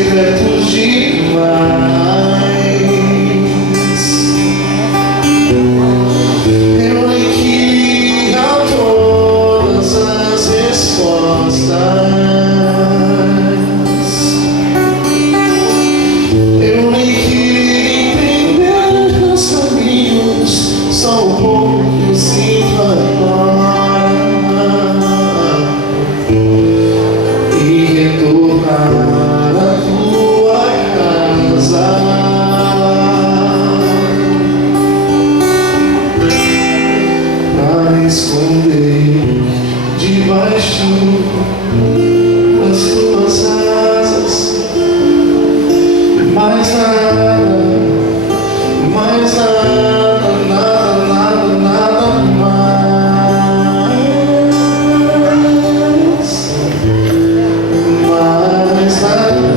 secretos demais. Eu todas as respostas. Eu nem queria entender os caminhos, só um pouco que eu sinto agora. E retornar à tua casa pra esconder debaixo das tuas asas. Mais nada, mais nada, nada, nada, nada mais. Mais nada.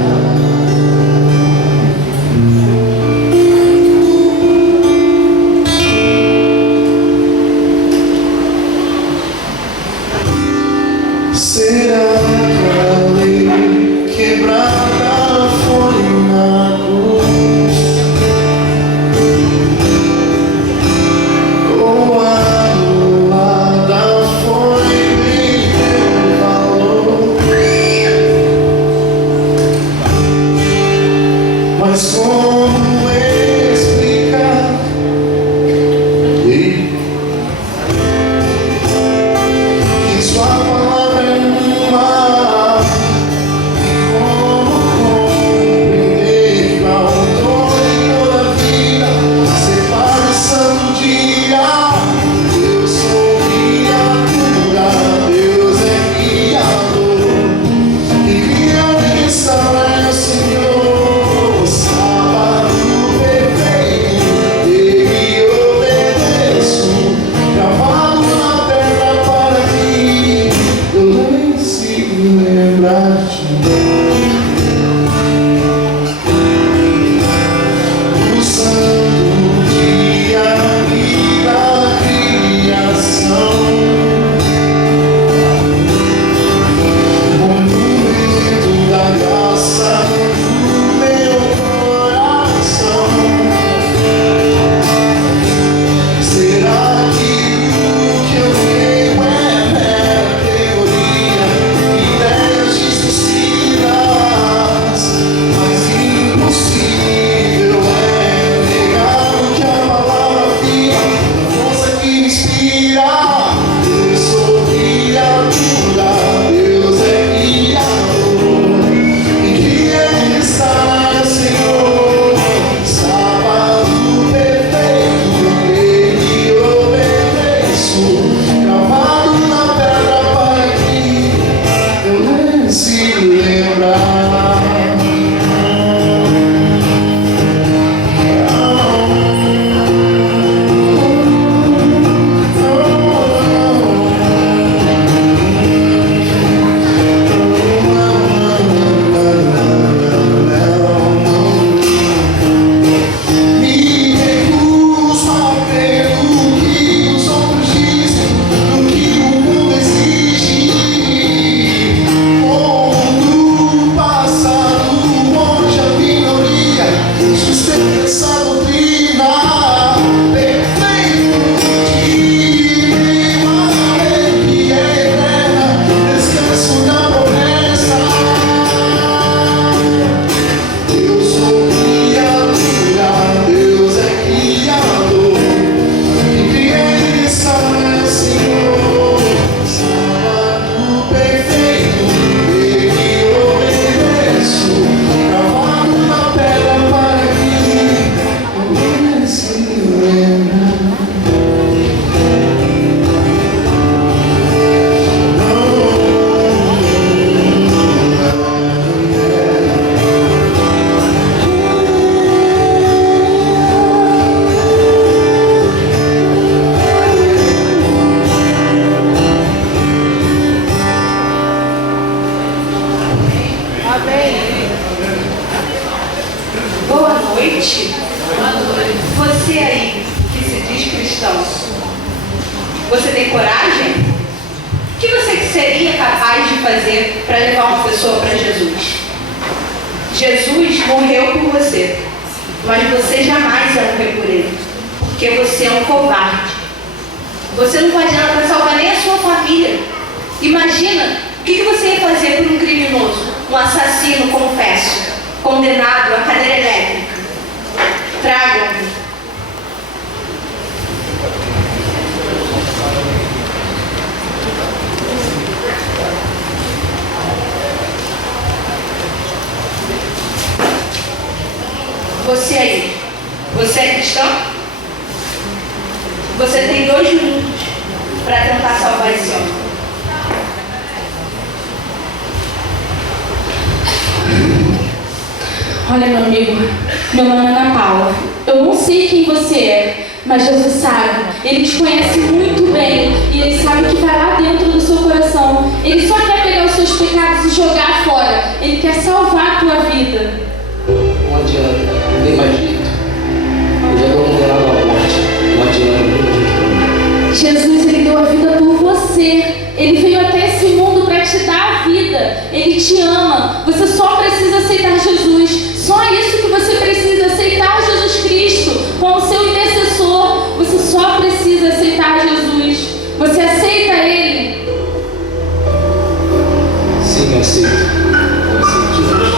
Será que a lei quebrada foi na cruz? Ou anulada foi bem teu valor? Mas como explicar que sua palavra é uma? Como compreender que o autor de toda a vida separa o santo dia? Eu sou criatura, Deus é criador. E cria e restaura é o Senhor. Sábado perfeito, Ele obedeço. Gravado na terra para mim, eu nem consigo lembrar de o santo dia e da criação. Monumento da graça do meu coração. Será que o que eu creio é mera teoria, ideias distorcidas? Mas impossível é negar o que a palavra afirma, a força que me inspira. Eu sou criatura, Deus é criador. E cria e restaura, Senhor. Sábado perfeito, Ele obedeço. Gravado na pedra para que eu nem consigo lembrar. Me recuso a crer no que os outros dizem, no que o mundo exige. Mundo passado, onde a minoria sustenta essa doutrina. Perfeito, divino, a lei que é eterna, descanso na promessa. Eu sou criatura, Deus é criador. E cria e restaura, Senhor. Sábado perfeito, Ele obedeço. Gravado na pedra para que eu nem se lembra. Boa noite. Você aí que se diz cristão, você tem coragem? O que você seria capaz de fazer para levar uma pessoa para Jesus? Jesus morreu por você, mas você jamais vai morrer por ele, porque você é um covarde. Você não pode nada para salvar nem a sua família. Imagina, o que você ia fazer por um criminoso, um assassino confesso, condenado à cadeira elétrica? Tragam-me. Você aí, você é cristão? Você tem 2 minutos para tentar salvar esse homem. Olha, meu amigo, meu nome é Ana Paula. Eu não sei quem você é, mas Jesus sabe. Ele te conhece muito bem e ele sabe o que vai lá dentro do seu coração. Ele só quer pegar os seus pecados e jogar fora. Ele quer salvar a tua vida. Não adianta, não tem mais jeito. Eu já estou condenado à morte. Não adianta, não tem jeito. Jesus, ele deu a vida por você. Ele veio até esse mundo para te dar a vida. Ele te ama. Você só precisa aceitar Jesus. Só isso que você precisa, aceitar Jesus Cristo como seu intercessor. Você só precisa aceitar Jesus. Você aceita Ele? Sim, eu aceito. Eu aceito Jesus.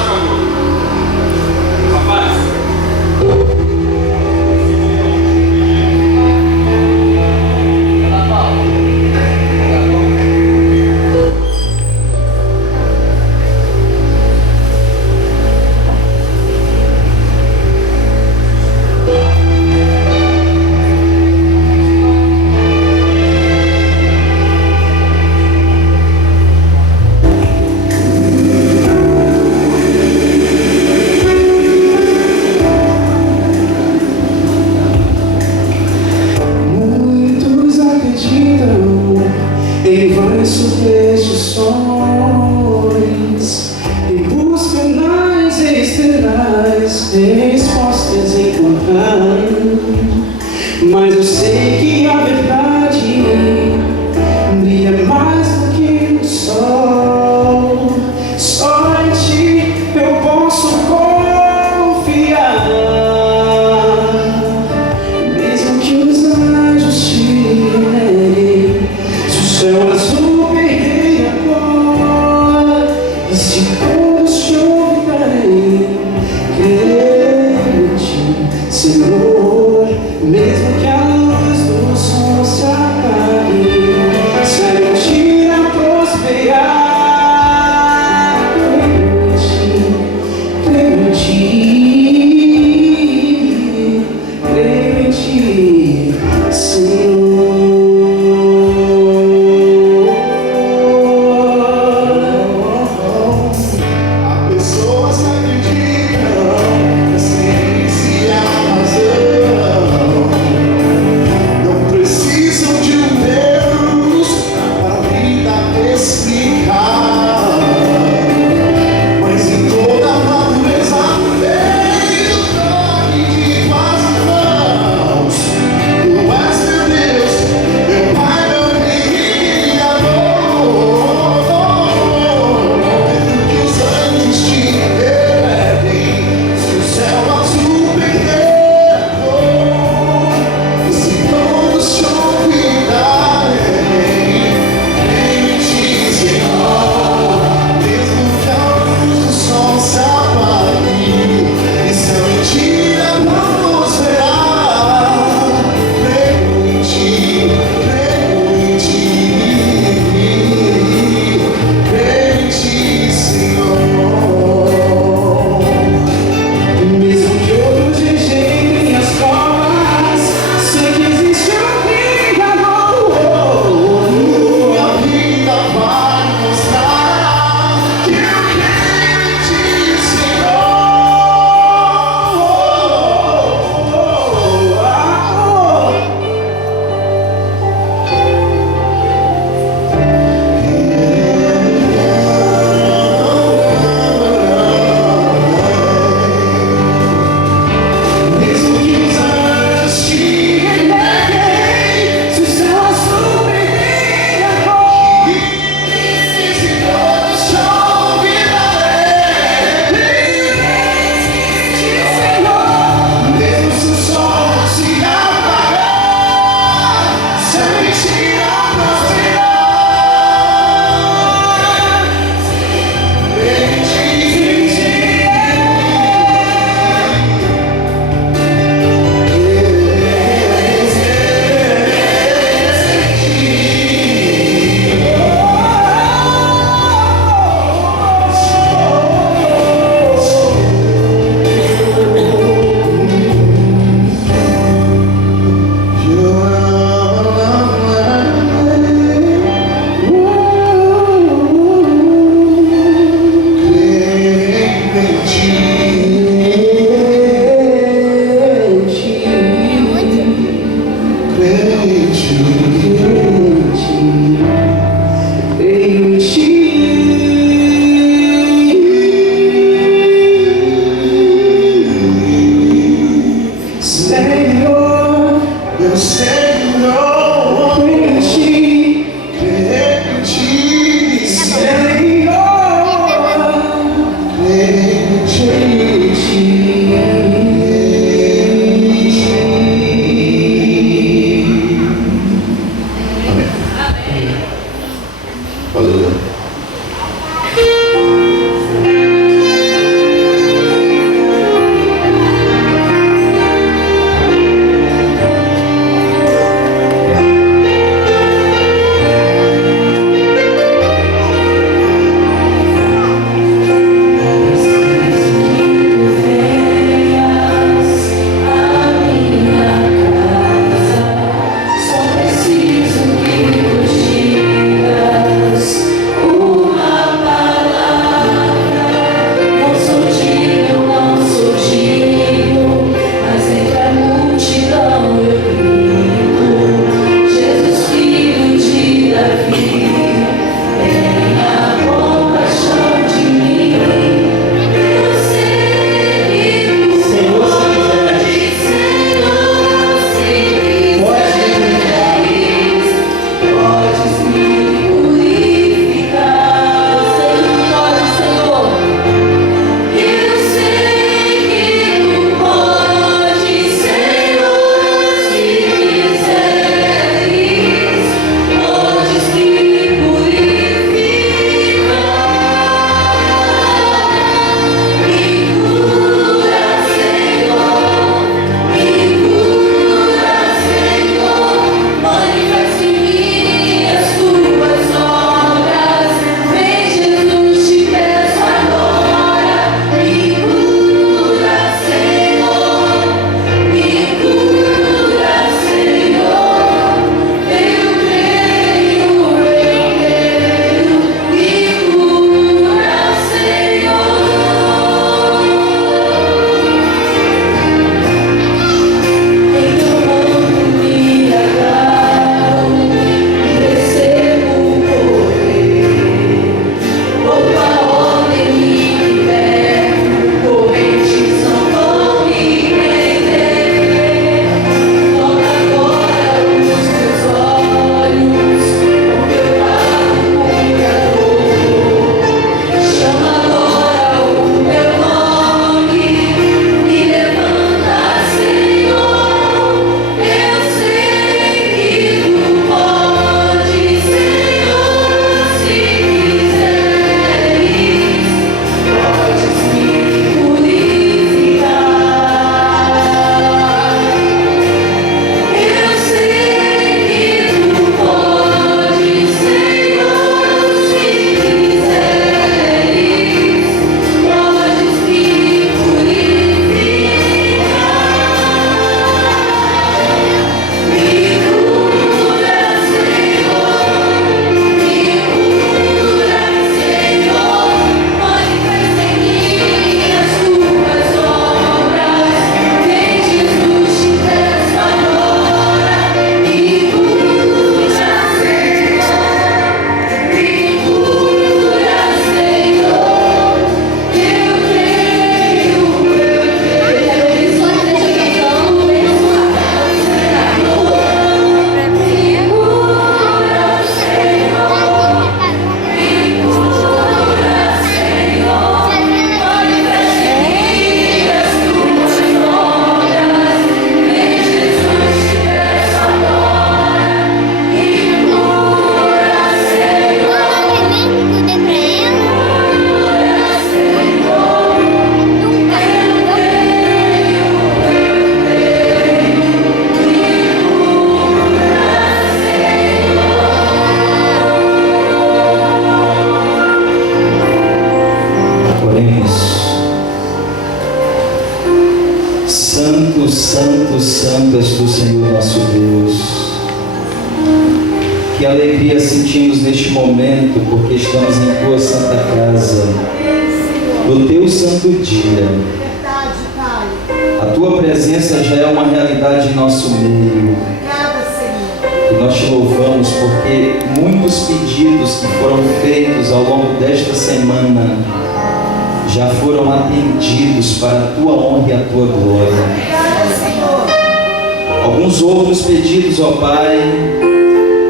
Santo, santo és tu, Senhor nosso Deus. Que alegria sentimos neste momento, porque estamos em tua santa casa, no teu santo dia. A tua presença já é uma realidade em nosso meio. E nós te louvamos porque muitos pedidos que foram feitos ao longo desta semana já foram atendidos para a tua honra e a tua glória. Alguns outros pedidos, ó Pai,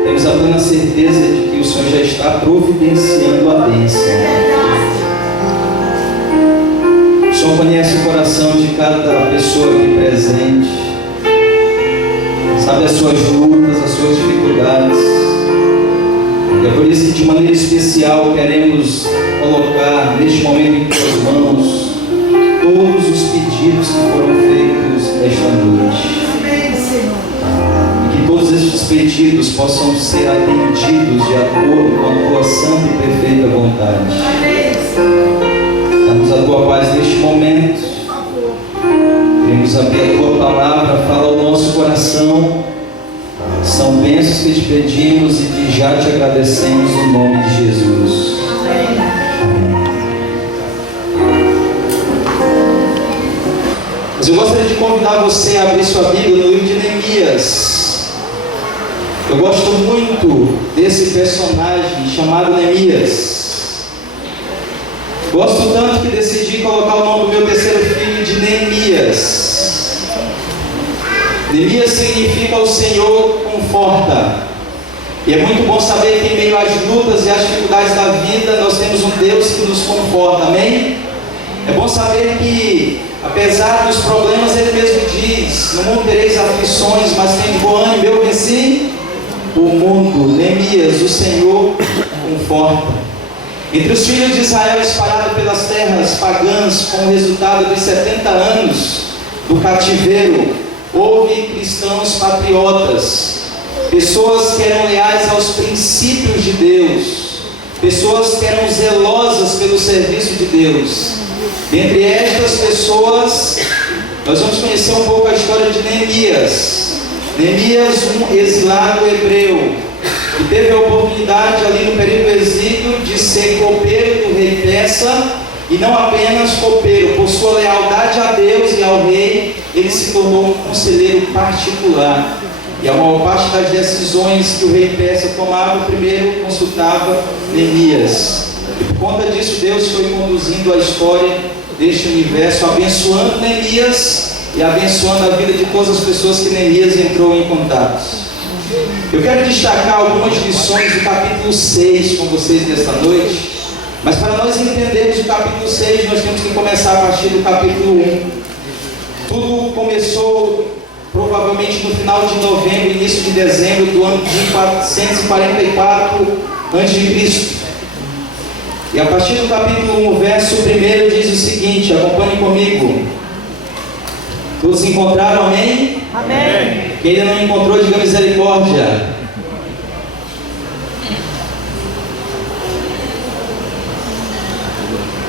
temos a plena certeza de que o Senhor já está providenciando a bênção. O Senhor conhece o coração de cada pessoa aqui presente, sabe as suas lutas, as suas dificuldades. E é por isso que de maneira especial queremos colocar neste momento em tuas mãos todos os pedidos que foram feitos esta noite. E que todos estes pedidos possam ser atendidos de acordo com a tua santa e perfeita vontade. Dá-nos a tua paz neste momento. Queremos abrir a tua palavra, fala ao nosso coração. São bênçãos que te pedimos e que já te agradecemos no nome de Jesus. Amém. Mas eu gostaria de convidar você a abrir sua Bíblia no livro de Neemias. Eu gosto muito desse personagem chamado Neemias. Gosto tanto que decidi colocar o nome do meu terceiro filho de Neemias. Neemias significa o Senhor conforta. E é muito bom saber que em meio às lutas e às dificuldades da vida nós temos um Deus que nos conforta, amém? É bom saber que apesar dos problemas, Ele mesmo diz: no mundo tereis aflições, mas tem de bom ânimo, eu venci o mundo. Neemias, o Senhor conforta. Entre os filhos de Israel espalhados pelas terras pagãs, como resultado dos 70 anos do cativeiro, houve cristãos patriotas, pessoas que eram leais aos princípios de Deus, pessoas que eram zelosas pelo serviço de Deus. Dentre estas pessoas, nós vamos conhecer um pouco a história de Neemias. Neemias, um exilado hebreu, que teve a oportunidade ali no período do exílio de ser copeiro do rei persa. E não apenas copeiro, por sua lealdade a Deus e ao rei, ele se tornou um conselheiro particular. E a maior parte das decisões que o rei persa tomava, primeiro consultava Neemias. E por conta disso, Deus foi conduzindo a história deste universo, abençoando Neemias e abençoando a vida de todas as pessoas que Neemias entrou em contato. Eu quero destacar algumas lições do capítulo 6 com vocês nesta noite. Mas para nós entendermos o capítulo 6, nós temos que começar a partir do capítulo 1. Tudo começou provavelmente no final de novembro, início de dezembro do ano de 444 a.C. E a partir do capítulo 1, verso 1 diz o seguinte, acompanhem comigo. Todos encontraram, amém? Amém. Quem ainda não encontrou, diga misericórdia.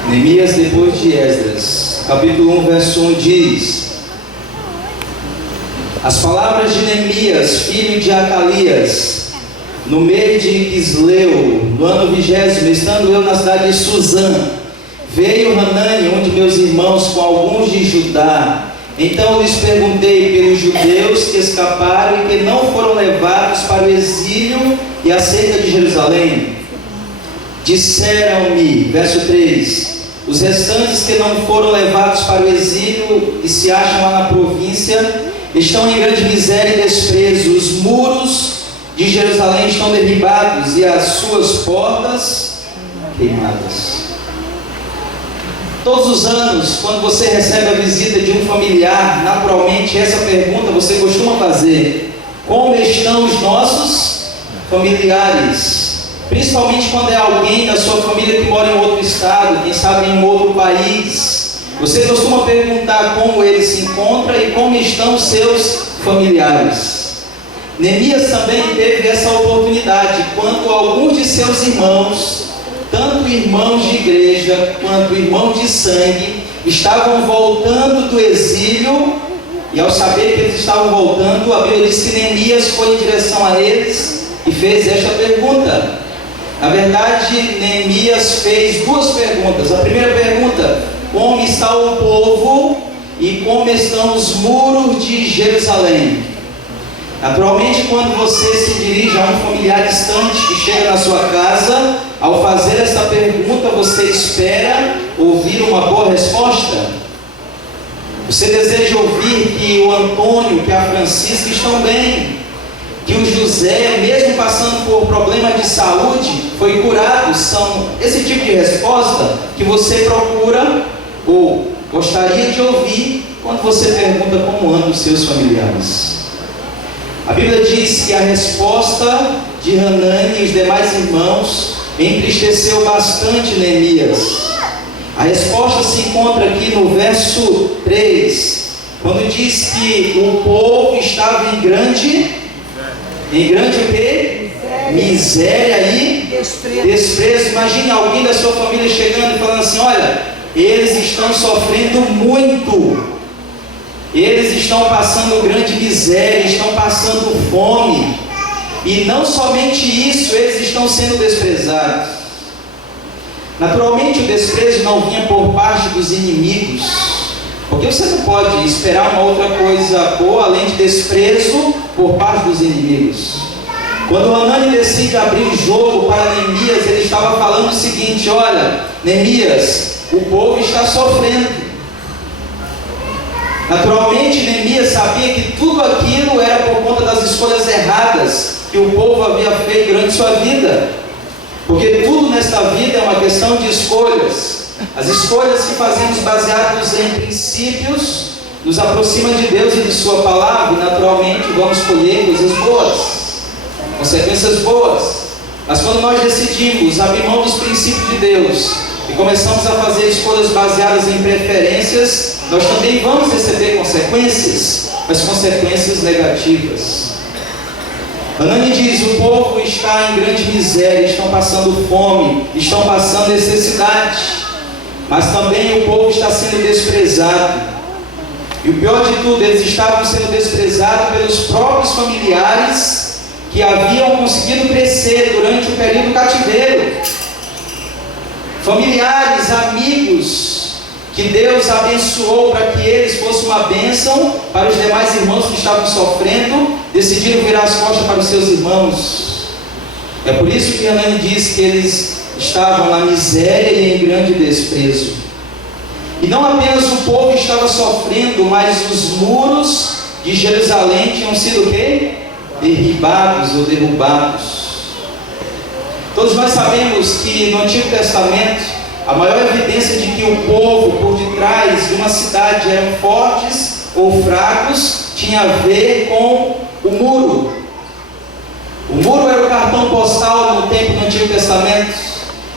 Neemias depois de Esdras, capítulo 1, verso 1 diz: as palavras de Neemias, filho de Acalias, no mês de Quisleu, no ano 20º, estando eu na cidade de Suzã, veio Hanani, um de meus irmãos, com alguns de Judá. Então lhes perguntei pelos judeus que escaparam e que não foram levados para o exílio e acerca de Jerusalém. Disseram-me, verso 3, os restantes que não foram levados para o exílio e se acham lá na província, estão em grande miséria e desprezo. Os muros de Jerusalém estão derribados e as suas portas queimadas. Todos os anos, quando você recebe a visita de um familiar, naturalmente essa pergunta você costuma fazer: como estão os nossos familiares? Principalmente quando é alguém da sua família que mora em outro estado, quem sabe em outro país. Você costuma perguntar como ele se encontra e como estão os seus familiares. Neemias também teve essa oportunidade quando alguns de seus irmãos, tanto irmãos de igreja quanto irmãos de sangue, estavam voltando do exílio e ao saber que eles estavam voltando, a Bíblia diz que Neemias foi em direção a eles e fez esta pergunta. Na verdade, Neemias fez duas perguntas. A primeira pergunta: como está o povo e como estão os muros de Jerusalém? Naturalmente, quando você se dirige a um familiar distante que chega na sua casa, ao fazer essa pergunta, você espera ouvir uma boa resposta? Você deseja ouvir que o Antônio, que a Francisca estão bem, que o José, mesmo passando por problemas de saúde, foi curado? São esse tipo de resposta que você procura ou gostaria de ouvir quando você pergunta como andam os seus familiares. A Bíblia diz que a resposta de Hanani e os demais irmãos entristeceu bastante Neemias. A resposta se encontra aqui no verso 3, quando diz que o povo estava em grande o quê? Miséria e desprezo. Imagine alguém da sua família chegando e falando assim: olha, eles estão sofrendo muito. Eles estão passando grande miséria, estão passando fome. E não somente isso, eles estão sendo desprezados. Naturalmente o desprezo não vinha por parte dos inimigos, porque você não pode esperar uma outra coisa boa além de desprezo por parte dos inimigos. Quando Hanani decide abrir o jogo para Neemias, ele estava falando o seguinte: olha, Neemias, o povo está sofrendo. Naturalmente, Neemias sabia que tudo aquilo era por conta das escolhas erradas que o povo havia feito durante sua vida. Porque tudo nesta vida é uma questão de escolhas. As escolhas que fazemos baseadas em princípios nos aproximam de Deus e de sua palavra, e naturalmente vamos colher coisas boas, consequências boas. Mas quando nós decidimos abrir mão dos princípios de Deus e começamos a fazer escolhas baseadas em preferências, nós também vamos receber consequências, mas consequências negativas. Hanani diz: o povo está em grande miséria, estão passando fome, estão passando necessidade, mas também o povo está sendo desprezado. E o pior de tudo, eles estavam sendo desprezados pelos próprios familiares que haviam conseguido crescer durante o período do cativeiro. Familiares, amigos, que Deus abençoou para que eles fossem uma bênção para os demais irmãos que estavam sofrendo, decidiram virar as costas para os seus irmãos. É por isso que Hanani diz que eles estavam na miséria e em grande desprezo. E não apenas o povo estava sofrendo, mas os muros de Jerusalém tinham sido o quê? Derribados ou derrubados. Todos nós sabemos que no Antigo Testamento a maior evidência de que o povo por detrás de uma cidade eram fortes ou fracos tinha a ver com o muro. O muro era o cartão postal no tempo do Antigo Testamento.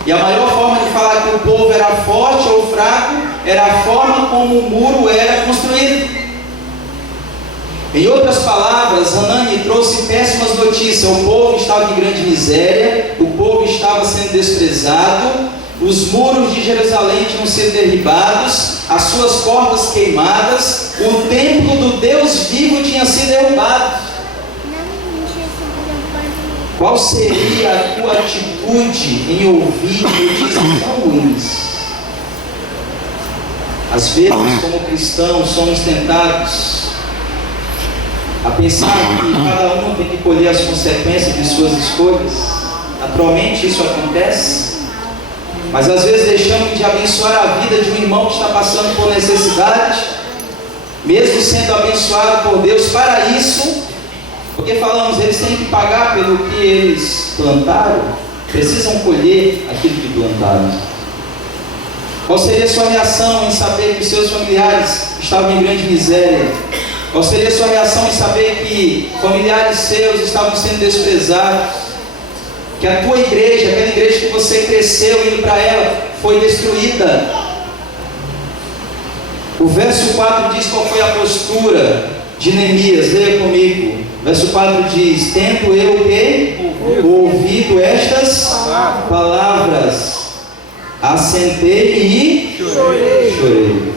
E a maior forma de falar que o povo era forte ou fraco era a forma como o muro era construído. Em outras palavras, Hanani trouxe péssimas notícias. O povo estava em grande miséria, o povo estava sendo desprezado, os muros de Jerusalém tinham sido derribados, as suas portas queimadas, o templo do Deus vivo tinha sido derrubado. Qual seria a tua atitude em ouvir notícias tão ruins? Às vezes, como cristãos, somos tentados a pensar que cada um tem que colher as consequências de suas escolhas. Naturalmente isso acontece, mas às vezes deixamos de abençoar a vida de um irmão que está passando por necessidade, mesmo sendo abençoado por Deus para isso, porque falamos, eles têm que pagar pelo que eles plantaram, precisam colher aquilo que plantaram. Qual seria a sua reação em saber que os seus familiares estavam em grande miséria? Qual seria a sua reação em saber que familiares seus estavam sendo desprezados? Que a tua igreja, aquela igreja que você cresceu indo para ela, foi destruída? O verso 4 diz qual foi a postura de Neemias. Leia comigo. Verso 4 diz: tendo eu o quê? Ouvido estas palavras, assentei e chorei.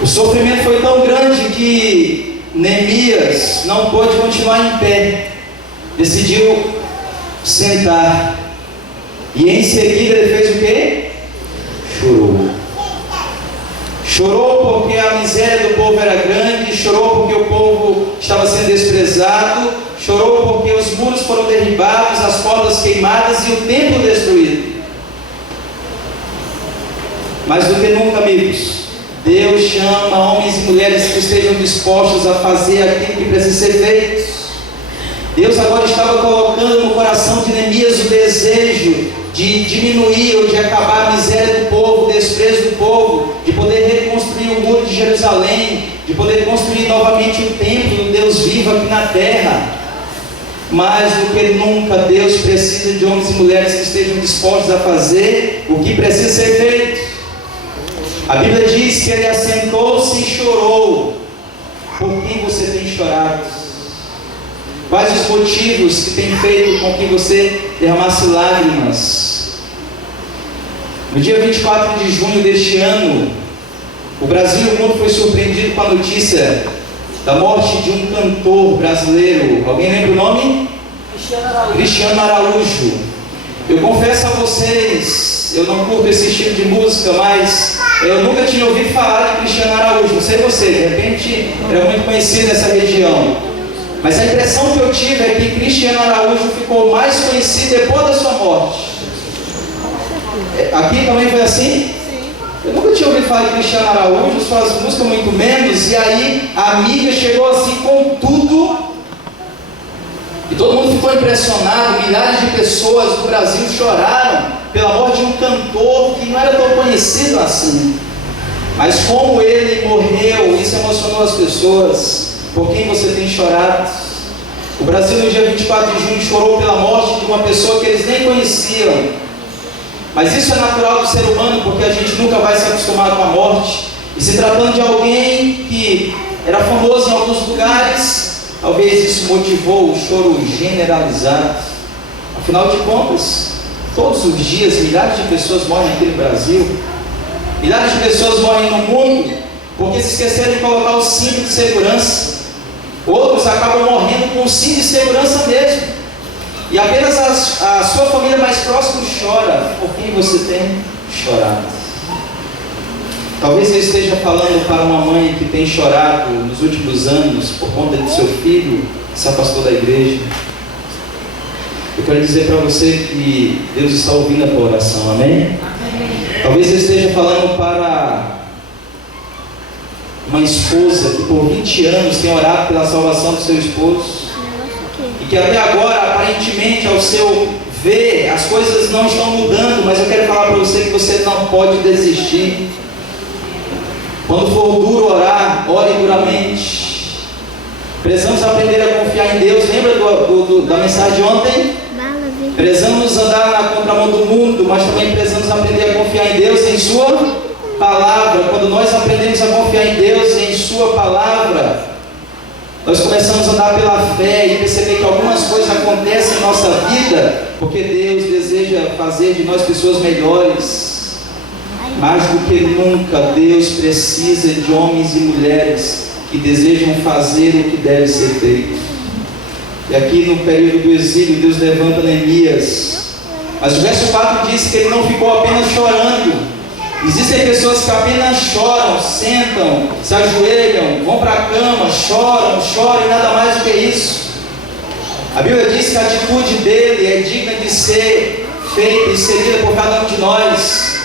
O sofrimento foi tão grande que Neemias não pôde continuar em pé, decidiu sentar, e em seguida ele fez o quê? Chorou. Chorou porque a miséria do povo era grande, chorou porque o povo estava sendo desprezado, chorou porque os muros foram derribados, as portas queimadas e o templo destruído. Mais do que nunca, amigos, Deus chama homens e mulheres que estejam dispostos a fazer aquilo que precisa ser feito. Deus agora estava colocando no coração de Neemias o desejo de diminuir ou de acabar a miséria do povo, o desprezo do povo, de poder reconstruir o muro de Jerusalém, de poder construir novamente o templo do Deus vivo aqui na terra. Mais do que nunca, Deus precisa de homens e mulheres que estejam dispostos a fazer o que precisa ser feito. A Bíblia diz que ele assentou-se e chorou. Por quem você tem chorado? Quais os motivos que têm feito com que você derramasse lágrimas? No dia 24 de junho deste ano, o Brasil e o mundo foi surpreendido com a notícia da morte de um cantor brasileiro. Alguém lembra o nome? Cristiano Araújo. Eu confesso a vocês, eu não curto esse estilo de música, mas eu nunca tinha ouvido falar de Cristiano Araújo. Não sei você, de repente era muito conhecido nessa região. Mas a impressão que eu tive é que Cristiano Araújo ficou mais conhecido depois da sua morte. Aqui também foi assim? Sim. Eu nunca tinha ouvido falar de Cristiano Araújo, suas músicas muito menos, e aí a mídia chegou assim com tudo, e todo mundo ficou impressionado. Milhares de pessoas do Brasil choraram pela morte de um cantor que não era tão conhecido assim. Mas como ele morreu, isso emocionou as pessoas. Por quem você tem chorado? O Brasil no dia 24 de junho chorou pela morte de uma pessoa que eles nem conheciam. Mas isso é natural do ser humano, porque a gente nunca vai se acostumar com a morte. E se tratando de alguém que era famoso em alguns lugares, talvez isso motivou o choro generalizado. Afinal de contas, todos os dias milhares de pessoas morrem aqui no Brasil. Milhares de pessoas morrem no mundo porque se esqueceram de colocar o cinto de segurança. Outros acabam morrendo com o cinto de segurança mesmo. E apenas a sua família mais próxima chora. Por quem você tem chorado? Talvez eu esteja falando para uma mãe que tem chorado nos últimos anos por conta de seu filho que se afastou da igreja. Eu quero dizer para você que Deus está ouvindo a tua oração, amém? Talvez eu esteja falando para uma esposa que por 20 anos tem orado pela salvação do seu esposo e que até agora, aparentemente, ao seu ver, as coisas não estão mudando, mas eu quero falar para você que você não pode desistir. Quando for duro orar, ore duramente. Precisamos aprender a confiar em Deus. Lembra da mensagem de ontem? Precisamos andar na contramão do mundo, mas também precisamos aprender a confiar em Deus, em sua palavra. Quando nós aprendemos a confiar em Deus e em sua palavra, nós começamos a andar pela fé e perceber que algumas coisas acontecem em nossa vida porque Deus deseja fazer de nós pessoas melhores. Mais do que nunca, Deus precisa de homens e mulheres que desejam fazer o que deve ser feito. E aqui no período do exílio, Deus levanta Neemias. Mas o verso 4 diz que ele não ficou apenas chorando. Existem pessoas que apenas choram, sentam, se ajoelham, vão para a cama, choram e nada mais do que isso. A Bíblia diz que a atitude dele é digna de ser feita e seguida por cada um de nós.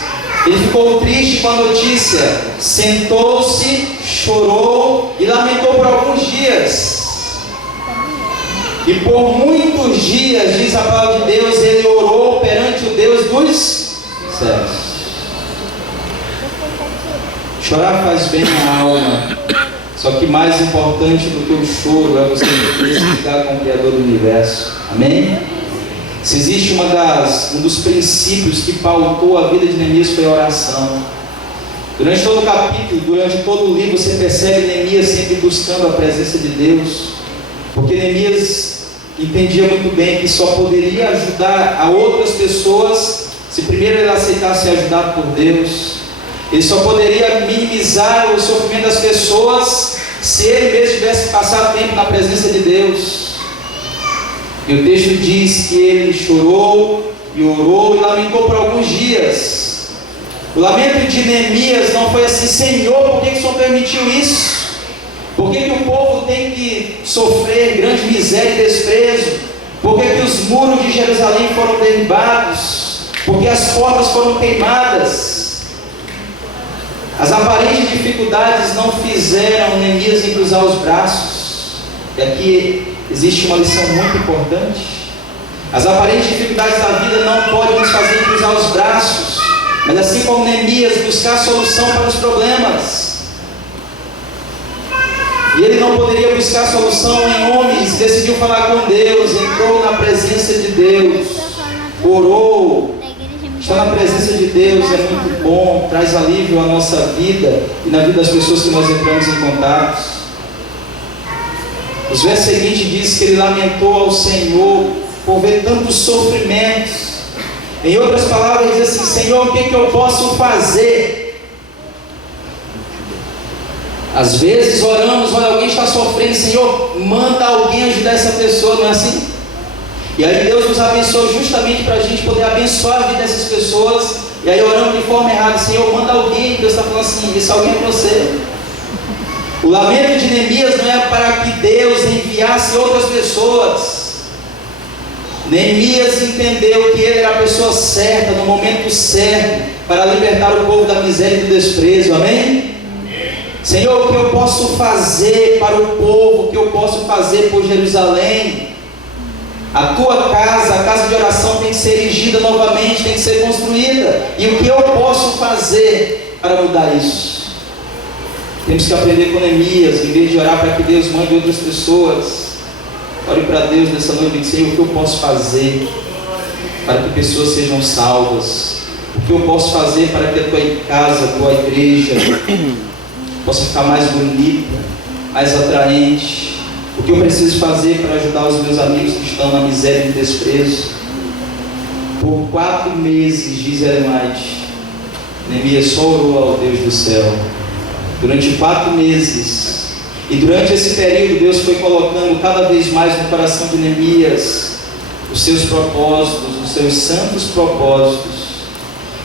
Ele ficou triste com a notícia, sentou-se, chorou e lamentou por alguns dias. E por muitos dias, diz a palavra de Deus, ele orou perante o Deus dos céus. Chorar faz bem à alma. Só que mais importante do que o choro é você ligar com o Criador do Universo. Amém? Se existe um dos princípios que pautou a vida de Neemias, foi a oração. Durante todo o capítulo, durante todo o livro, você percebe Neemias sempre buscando a presença de Deus. Porque Neemias entendia muito bem que só poderia ajudar a outras pessoas se primeiro ele aceitasse ser ajudado por Deus. Ele só poderia minimizar o sofrimento das pessoas se ele mesmo tivesse passado tempo na presença de Deus. E o texto diz que ele chorou e orou e lamentou por alguns dias. O lamento de Neemias não foi assim: Senhor, por que o Senhor permitiu isso? Por que o povo tem que sofrer grande miséria e desprezo? Por que os muros de Jerusalém foram derribados? Por que as portas foram queimadas? As aparentes dificuldades não fizeram Neemias cruzar os braços. E aqui existe uma lição muito importante. As aparentes dificuldades da vida não podem nos fazer cruzar os braços, mas assim como Neemias, buscar solução para os problemas. E ele não poderia buscar solução em homens, decidiu falar com Deus, entrou na presença de Deus, orou. Estar na presença de Deus é muito bom, traz alívio à nossa vida e na vida das pessoas que nós entramos em contato. Os versos seguintes diz que ele lamentou ao Senhor por ver tantos sofrimentos. Em outras palavras, ele diz assim: Senhor, o que eu posso fazer? Às vezes oramos, olha, alguém está sofrendo, Senhor, manda alguém ajudar essa pessoa, não é assim? E aí Deus nos abençoou justamente para a gente poder abençoar a vida dessas pessoas. E aí oramos de forma errada: Senhor, manda alguém. Deus está falando assim: esse alguém é você. O lamento de Neemias não é para que Deus enviasse outras pessoas. Neemias entendeu que ele era a pessoa certa, no momento certo, para libertar o povo da miséria e do desprezo. Amém? Senhor, o que eu posso fazer para o povo? O que eu posso fazer por Jerusalém? A tua casa, a casa de oração tem que ser erigida novamente, tem que ser construída. E o que eu posso fazer para mudar isso? Temos que aprender com Neemias, em vez de orar para que Deus mande outras pessoas. Ore para Deus nessa noite e diga: Senhor, o que eu posso fazer para que pessoas sejam salvas? O que eu posso fazer para que a tua casa, a tua igreja possa ficar mais bonita, mais atraente? O que eu preciso fazer para ajudar os meus amigos que estão na miséria e no desprezo? Por 4 meses, diz Ellen White, Neemias só orou ao Deus do céu. Durante 4 meses. E durante esse período, Deus foi colocando cada vez mais no coração de Neemias os seus propósitos, os seus santos propósitos.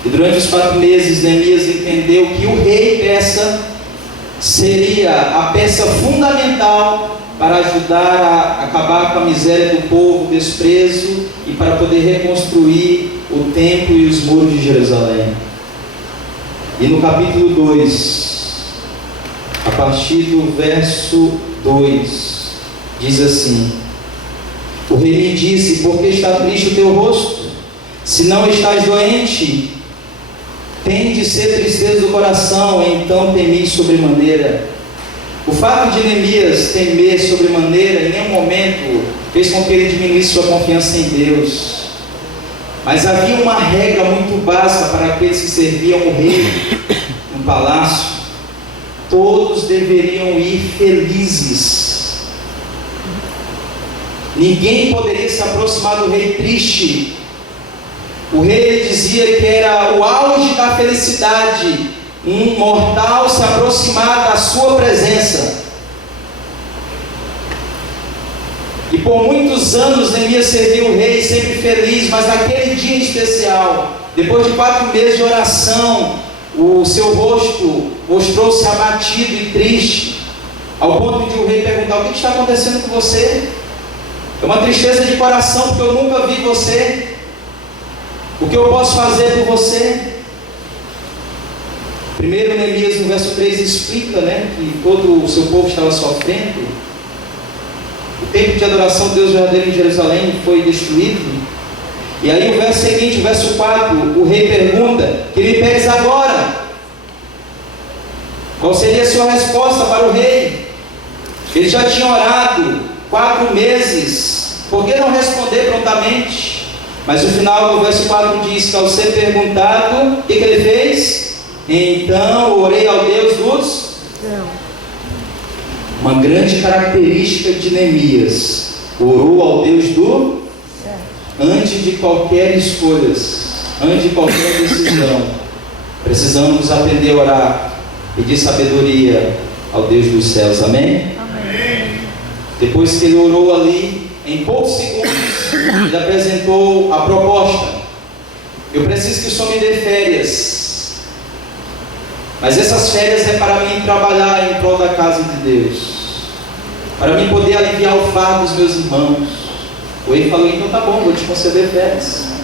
E durante os 4 meses, Neemias entendeu que o rei persa seria a peça fundamental para ajudar a acabar com a miséria do povo, o desprezo, e para poder reconstruir o templo e os muros de Jerusalém. E no capítulo 2, a partir do verso 2, diz assim: o rei me disse: por que está triste o teu rosto? Se não estás doente, tem de ser tristeza do coração. Então temi sobremaneira. O fato de Neemias temer sobremaneira em nenhum momento fez com que ele diminuísse sua confiança em Deus. Mas havia uma regra muito básica para aqueles que serviam o rei no palácio: todos deveriam ir felizes. Ninguém poderia se aproximar do rei triste. O rei dizia que era o auge da felicidade um mortal se aproximar da sua presença. E por muitos anos Neemias serviu o rei sempre feliz, mas naquele dia em especial, depois de 4 meses de oração, o seu rosto mostrou-se abatido e triste, ao ponto de o rei perguntar: o que está acontecendo com você? É uma tristeza de coração, porque eu nunca vi você. O que eu posso fazer por você? Primeiro, Neemias, no verso 3, explica, que todo o seu povo estava sofrendo. O templo de adoração de Deus verdadeiro em Jerusalém foi destruído. E aí o verso seguinte, o verso 4, o rei pergunta: que me pedes agora? Qual seria a sua resposta para o rei? Ele já tinha orado 4 meses, por que não responder prontamente? Mas o final do verso 4 diz que ao ser perguntado, o que ele fez? Então orei ao Deus dos... Uma grande característica de Neemias: orou ao Deus do... Antes de qualquer escolha, antes de qualquer decisão. Precisamos aprender a orar, pedir sabedoria ao Deus dos céus, amém? Depois que ele orou ali, em poucos segundos, ele apresentou a proposta: eu preciso que o Senhor me dê férias, mas essas férias é para mim trabalhar em prol da casa de Deus, para mim poder aliviar o fardo dos meus irmãos. O rei falou: então tá bom, vou te conceder férias.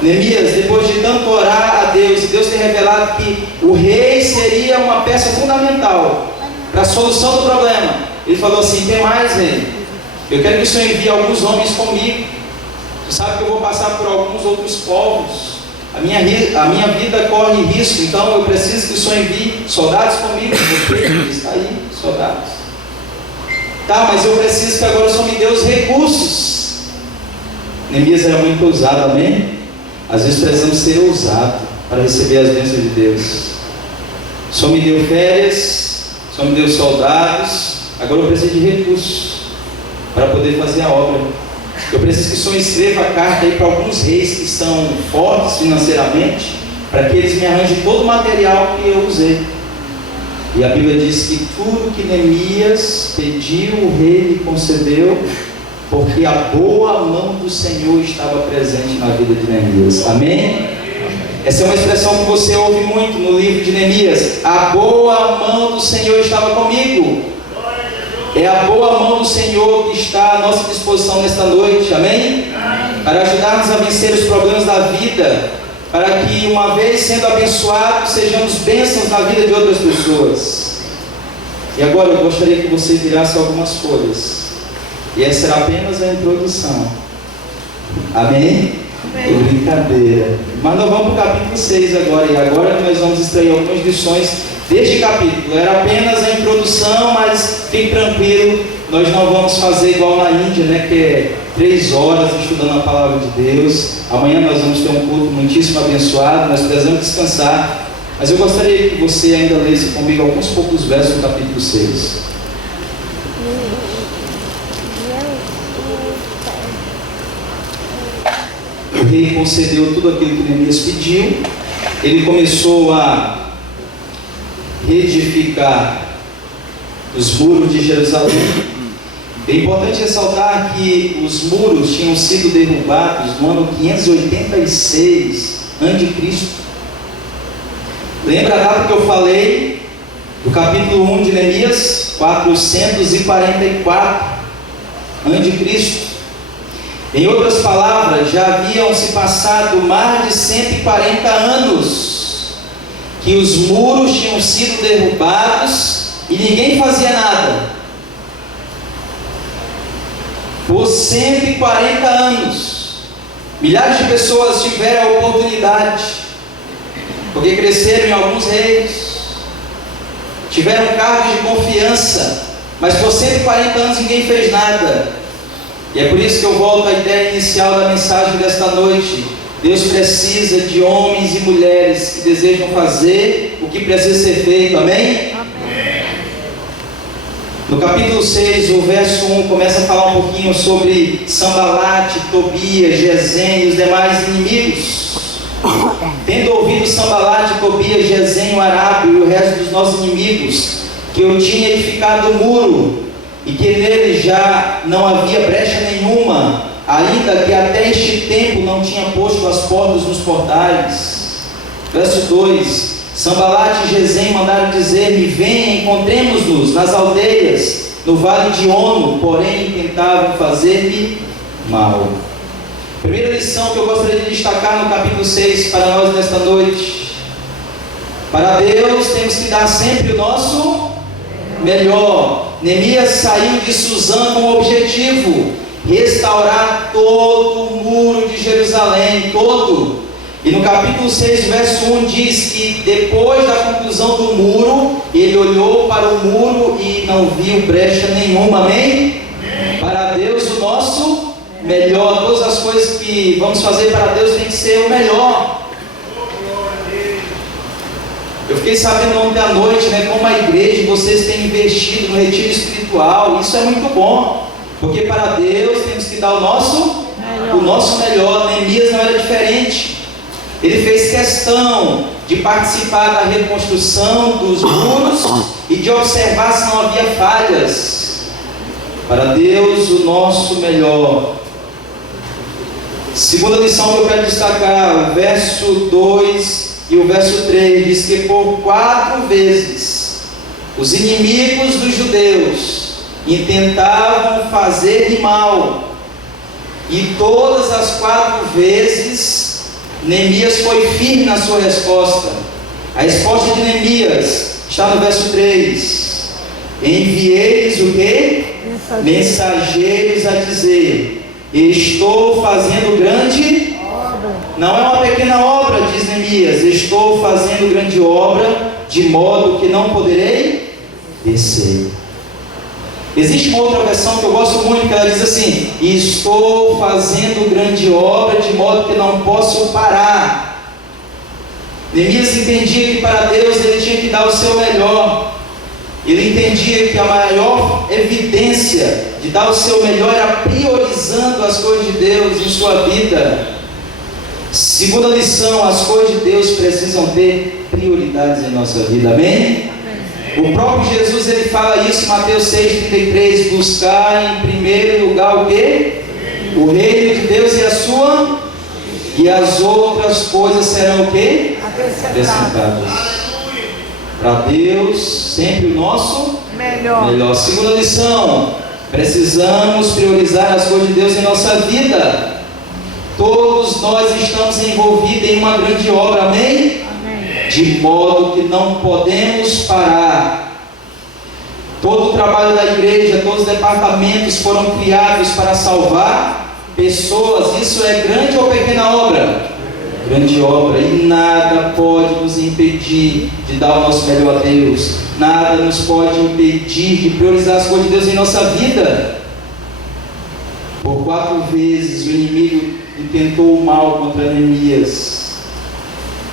Neemias, depois de tanto orar a Deus, e Deus ter revelado que o rei seria uma peça fundamental para a solução do problema, ele falou assim: tem mais, rei, eu quero que o Senhor envie alguns homens comigo. Você sabe que eu vou passar por alguns outros povos, a minha vida corre risco, então eu preciso que o Senhor envie soldados comigo. Está aí, soldados. Tá, mas eu preciso que agora o Senhor me dê os recursos. Neemias era muito ousado, amém? Às vezes precisamos ser ousados para receber as bênçãos de Deus. O Senhor me deu férias, o Senhor me deu soldados, agora eu preciso de recursos para poder fazer a obra. Eu preciso que o Senhor escreva a carta aí para alguns reis que são fortes financeiramente, para que eles me arranjem todo o material que eu usei. E a Bíblia diz que tudo que Neemias pediu, o rei lhe concedeu, porque a boa mão do Senhor estava presente na vida de Neemias. Amém? Essa é uma expressão que você ouve muito no livro de Neemias: a boa mão do Senhor estava comigo. É a boa mão do Senhor que está à nossa disposição nesta noite, amém? Para ajudar-nos a vencer os problemas da vida, para que, uma vez sendo abençoados, sejamos bênçãos na vida de outras pessoas. E agora eu gostaria que você virasse algumas folhas, e essa será apenas a introdução, amém? É brincadeira. Mas nós vamos para o capítulo 6 agora, e agora nós vamos extrair algumas lições deste capítulo. Era apenas a introdução, mas fique tranquilo, nós não vamos fazer igual na Índia, né, que é 3 horas estudando a palavra de Deus. Amanhã nós vamos ter um culto muitíssimo abençoado, nós precisamos descansar, mas eu gostaria que você ainda lesse comigo alguns poucos versos do capítulo 6. O rei concedeu tudo aquilo que Neemias pediu. Ele começou a reedificar os muros de Jerusalém. É importante ressaltar que os muros tinham sido derrubados no ano 586 a.C. Lembra a data que eu falei do capítulo 1 de Neemias? 444 a.C. Em outras palavras, já haviam se passado mais de 140 anos que os muros tinham sido derrubados e ninguém fazia nada. Por 140 anos, milhares de pessoas tiveram a oportunidade, porque cresceram em alguns reinos, tiveram cargos de confiança, mas por 140 anos ninguém fez nada. E é por isso que eu volto à ideia inicial da mensagem desta noite. Deus precisa de homens e mulheres que desejam fazer o que precisa ser feito, amém? Amém. No capítulo 6, o verso 1 começa a falar um pouquinho sobre Sambalate, Tobias, Gesem e os demais inimigos. Tendo ouvido Sambalate, Tobias, Gesem, o Arábio e o resto dos nossos inimigos, que eu tinha edificado o muro, e que nele já não havia brecha nenhuma, ainda que até este tempo não tinha posto as portas nos portais. Verso 2: Sambalate e Gesem mandaram dizer-me: venha, encontremos-nos nas aldeias, no vale de Ono, porém tentavam fazer-me mal. Primeira lição que eu gostaria de destacar no capítulo 6 para nós nesta noite: para Deus temos que dar sempre o nosso melhor. Neemias saiu de Suzã com o objetivo: restaurar todo o muro de Jerusalém, todo. E no capítulo 6, verso 1 diz que depois da conclusão do muro, ele olhou para o muro e não viu brecha nenhuma, amém? Para Deus o nosso melhor. Todas as coisas que vamos fazer para Deus tem que ser o melhor. Eu fiquei sabendo ontem à noite, né, como a igreja, vocês têm investido no retiro espiritual. Isso é muito bom, porque para Deus temos que dar o nosso melhor. Neemias não era diferente. Ele fez questão de participar da reconstrução dos muros e de observar se não havia falhas. Para Deus, o nosso melhor. Segunda lição que eu quero destacar, o verso 2 e o verso 3, diz que por 4 vezes os inimigos dos judeus intentavam fazer-lhe mal, e todas as 4 vezes Neemias foi firme na sua resposta. A resposta de Neemias está no verso 3: enviei-lhes o quê? Mensageiros a dizer: estou fazendo grande obra. Não é uma pequena obra, diz Neemias. Estou fazendo grande obra, de modo que não poderei descer. Existe uma outra versão que eu gosto muito, que ela diz assim: estou fazendo grande obra, de modo que não posso parar. Neemias entendia que para Deus ele tinha que dar o seu melhor. Ele entendia que a maior evidência de dar o seu melhor era priorizando as coisas de Deus em sua vida. Segunda lição: as coisas de Deus precisam ter prioridades em nossa vida, amém? O próprio Jesus ele fala isso em Mateus 6,33: buscar em primeiro lugar o quê? O reino de Deus e a sua, e as outras coisas serão o quê? Acrescentadas. Para Deus, sempre o nosso melhor. Segunda lição: precisamos priorizar as coisas de Deus em nossa vida. Todos nós estamos envolvidos em uma grande obra, amém? De modo que não podemos parar. Todo o trabalho da igreja, todos os departamentos foram criados para salvar pessoas. Isso é grande ou pequena obra? Grande obra. E nada pode nos impedir de dar o nosso melhor a Deus. Nada nos pode impedir de priorizar as coisas de Deus em nossa vida. Por 4 vezes o inimigo intentou o mal contra Neemias.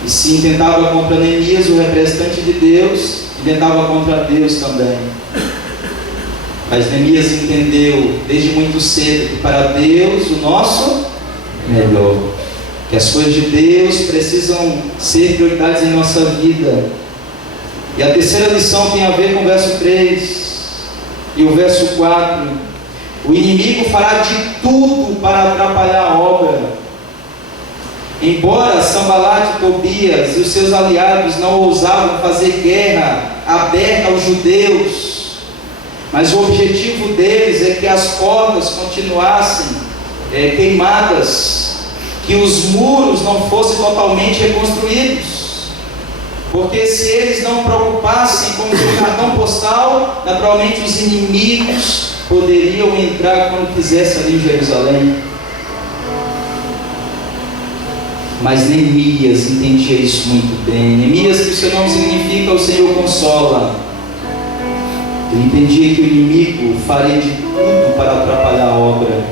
E se intentava contra Neemias, o representante de Deus intentava contra Deus também. Mas Neemias entendeu desde muito cedo que para Deus o nosso melhor, que as coisas de Deus precisam ser prioridades em nossa vida. E a terceira lição tem a ver com o verso 3 e o verso 4. O inimigo fará de tudo para atrapalhar a obra. Embora Sanbalat, Tobias e os seus aliados não ousavam fazer guerra aberta aos judeus, mas o objetivo deles é que as portas continuassem queimadas, que os muros não fossem totalmente reconstruídos, porque se eles não preocupassem com o cartão postal, naturalmente os inimigos poderiam entrar quando quisessem ali em Jerusalém. Mas Neemias entendia isso muito bem. Neemias, que o seu nome significa o Senhor consola. Ele entendia que o inimigo faria de tudo para atrapalhar a obra.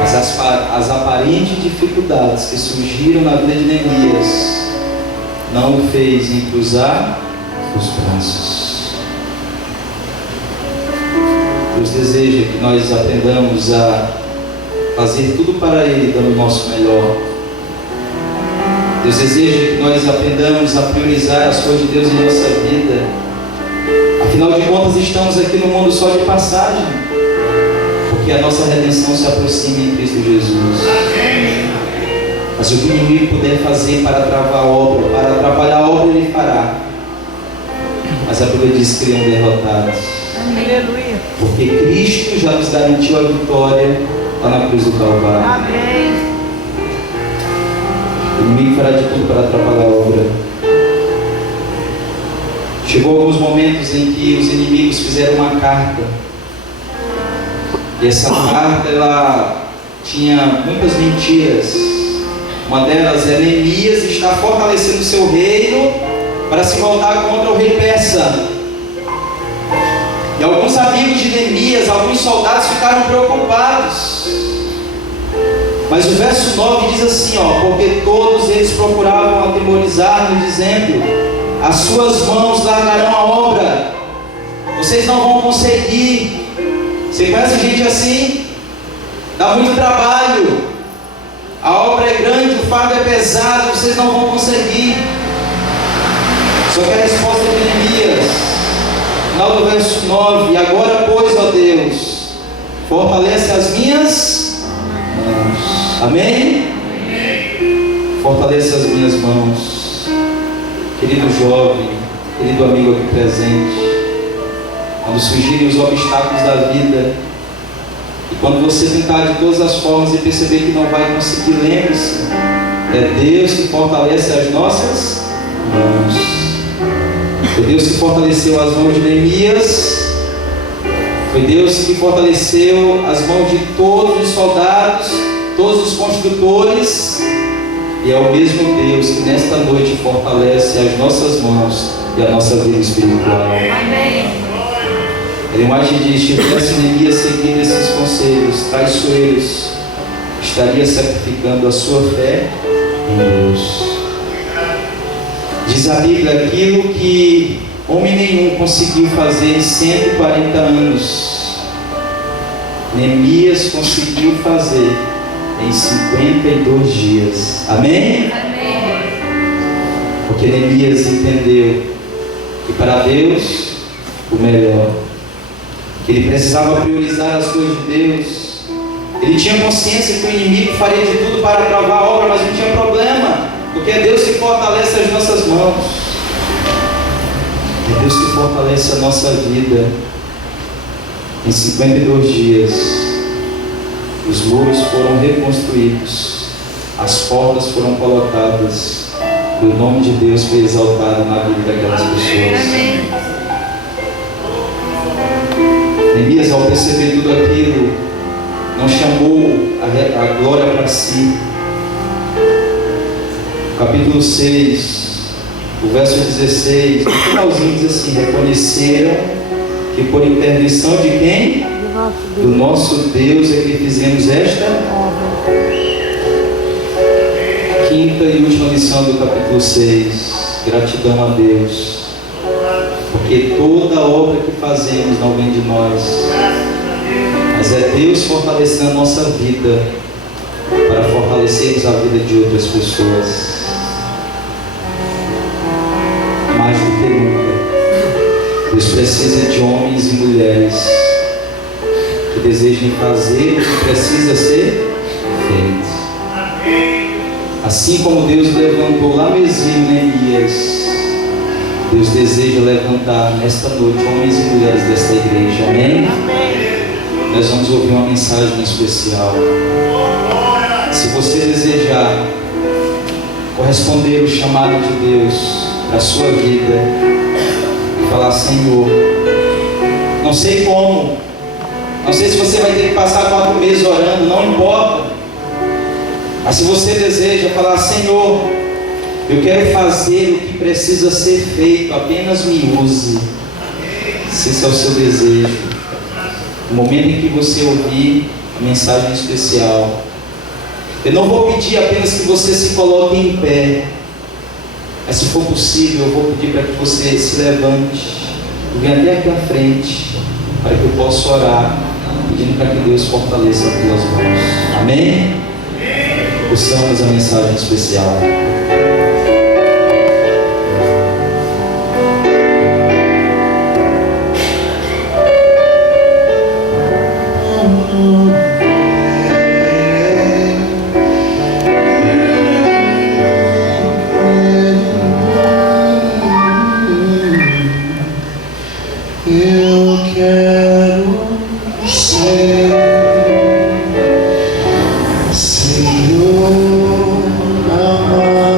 Mas as aparentes dificuldades que surgiram na vida de Neemias não o fez em cruzar os braços. Deus deseja que nós aprendamos a fazer tudo para Ele, dando o nosso melhor. Deus deseja que nós aprendamos a priorizar as coisas de Deus em nossa vida. Afinal de contas, estamos aqui no mundo só de passagem, porque a nossa redenção se aproxima em Cristo Jesus. Mas o que o inimigo puder fazer para travar a obra, para atrapalhar a obra, ele fará. Mas a Bíblia diz que seriam derrotados. Aleluia. Porque Cristo já nos garantiu a vitória lá na cruz do Calvário. Amém. O inimigo fará de tudo para atrapalhar a obra. Chegou alguns momentos em que os inimigos fizeram uma carta. E essa carta, ela tinha muitas mentiras. Uma delas é: Neemias está fortalecendo o seu reino para se voltar contra o rei persa. E alguns amigos de Neemias, alguns soldados ficaram preocupados. Mas o verso 9 diz assim, porque todos eles procuravam atemorizar-nos, dizendo: as suas mãos largarão a obra, vocês não vão conseguir. Você conhece gente assim? Dá muito trabalho, a obra é grande, o fardo é pesado, vocês não vão conseguir. Só que a resposta de Neemias, final do verso 9: agora, pois, ó Deus, fortalece as minhas mãos. Amém? Fortalece as minhas mãos. Querido jovem, querido amigo aqui presente, quando surgirem os obstáculos da vida, e quando você tentar de todas as formas e perceber que não vai conseguir, lembre-se, é Deus que fortalece as nossas mãos. Foi Deus que fortaleceu as mãos de Neemias, foi Deus que fortaleceu as mãos de todos os soldados, todos os construtores, e é o mesmo Deus que nesta noite fortalece as nossas mãos e a nossa vida espiritual. Amém. A imagem diz: se tivesse Neemias seguido esses conselhos traiçoeiros, estaria sacrificando a sua fé em Deus. Diz a Bíblia: aquilo que homem nenhum conseguiu fazer em 140 anos, Neemias conseguiu fazer em 52 dias. Amém? Amém. Porque Neemias entendeu que para Deus o melhor, que ele precisava priorizar as coisas de Deus. Ele tinha consciência que o inimigo faria de tudo para travar a obra, mas não tinha problema, porque é Deus que fortalece as nossas mãos, é Deus que fortalece a nossa vida. Em 52 dias os muros foram reconstruídos, as portas foram colocadas, e o nome de Deus foi exaltado na vida daquelas pessoas. Amém. Neemias, ao perceber tudo aquilo, não chamou a glória para si. Capítulo 6, o verso 16, no finalzinho diz assim: reconheceram que por intervenção de quem? Do nosso Deus é que fizemos esta quinta e última lição do capítulo 6. Gratidão a Deus, porque toda obra que fazemos não vem de nós, mas é Deus fortalecendo a nossa vida para fortalecermos a vida de outras pessoas. Mais do que nunca, Deus precisa de homens e mulheres que desejem fazer o que precisa ser feito. Assim como Deus levantou lá no exílio Neemias, Deus deseja levantar nesta noite homens e mulheres desta igreja. Amém? Nós vamos ouvir uma mensagem especial. Se você desejar corresponder ao chamado de Deus para a sua vida, falar: Senhor, não sei como, não sei se você vai ter que passar 4 meses orando, não importa. Mas se você deseja falar: Senhor, eu quero fazer o que precisa ser feito, apenas me use. Se esse é o seu desejo, no momento em que você ouvir a mensagem especial, eu não vou pedir apenas que você se coloque em pé, mas se for possível, eu vou pedir para que você se levante e venha até aqui à frente, para que eu possa orar, pedindo para que Deus fortaleça as tuas mãos. Amém? Ouçamos a mensagem especial. Eu quero ser Senhor amado.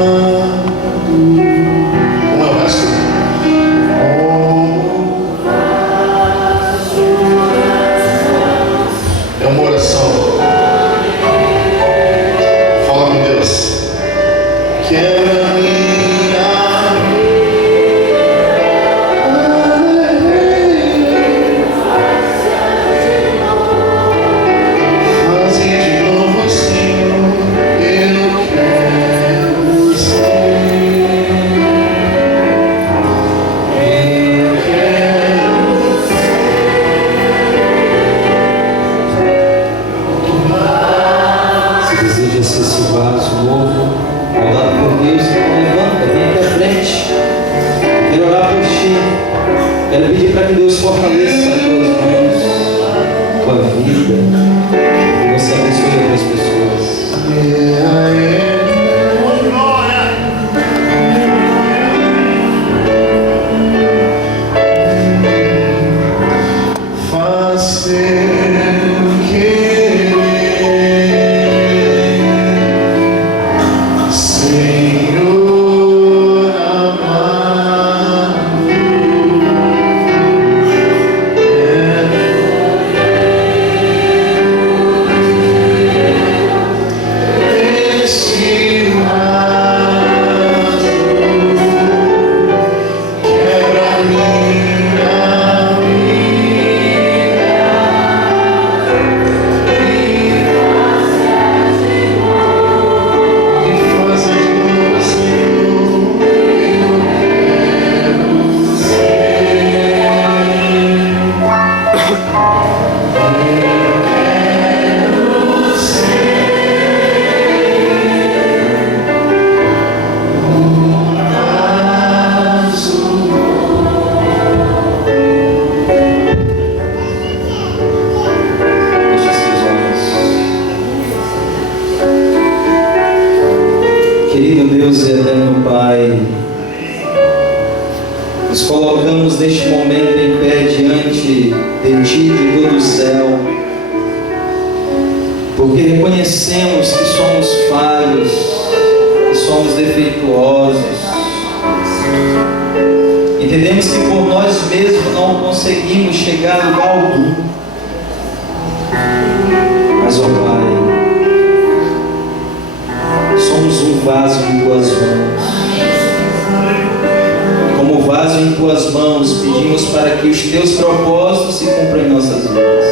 Quero pedir para que Deus fortaleça as tuas mãos, tua vida, que você abençoe outras pessoas. Faz teu querer, Senhor amado, quebra minha Feche seus olhos. Querido Deus e eterno Pai, nos colocamos neste momento em pé diante de Ti, de todo o céu, porque reconhecemos que somos falhos, que somos defeituosos. Entendemos que por nós mesmos não conseguimos chegar a lugar algum. Mas, ó Pai, somos um vaso em Tuas mãos. Como vaso em Tuas mãos, pedimos para que os Teus propósitos se cumpram em nossas vidas.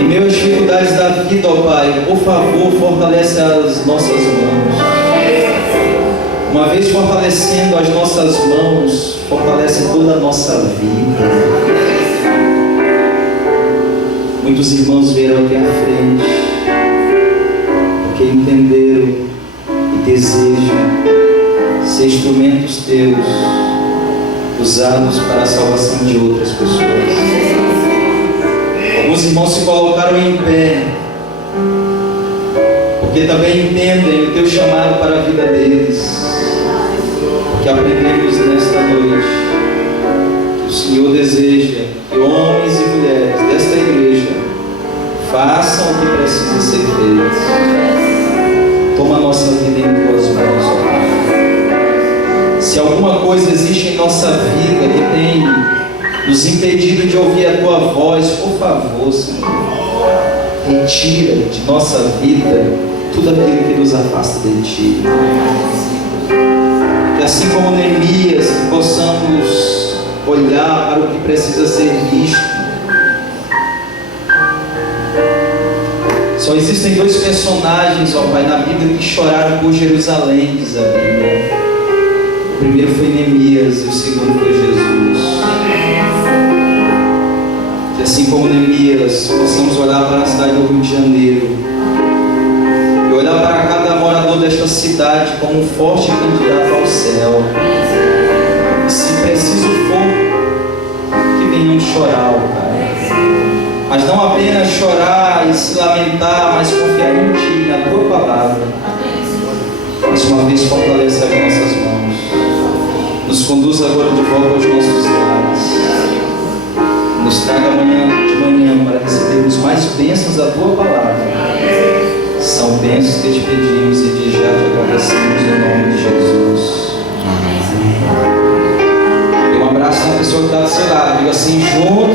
Em meio às dificuldades da vida, ó Pai, por favor, fortalece as nossas mãos. Uma vez fortalecendo as nossas mãos, fortalece toda a nossa vida. Muitos irmãos vieram aqui à frente, porque entenderam e desejam ser instrumentos Teus, usados para a salvação de outras pessoas. Alguns irmãos se colocaram em pé, porque também entendem o Teu chamado para a vida deles. Que aprendemos nesta noite que o Senhor deseja que homens e mulheres desta igreja façam o que precisa ser feito. Toma a nossa vida em Tuas mãos, ó Pai. Se alguma coisa existe em nossa vida que tem nos impedido de ouvir a Tua voz, por favor, Senhor, retira de nossa vida tudo aquilo que nos afasta de Ti. Que assim como Neemias, possamos olhar para o que precisa ser visto. Só existem dois personagens, ó Pai, na Bíblia que choraram por Jerusalém, diz a Bíblia. O primeiro foi Neemias e o segundo foi Jesus. Que assim como Neemias, possamos olhar para a cidade do Rio de Janeiro e olhar para cada morador desta cidade como um forte candidato ao céu. E se preciso for, que venham chorar, ó Pai. Mas não apenas chorar e se lamentar, mas confiar em Ti, na Tua palavra. Mais uma vez fortalece as nossas mãos. Nos conduz agora de volta aos nossos lares. Nos traga amanhã de manhã para recebermos mais bênçãos da Tua palavra. São bênçãos que Te pedimos e de já Te agradecemos em nome de Jesus. Dê um abraço na pessoa que está do seu lado. Diga assim, junto.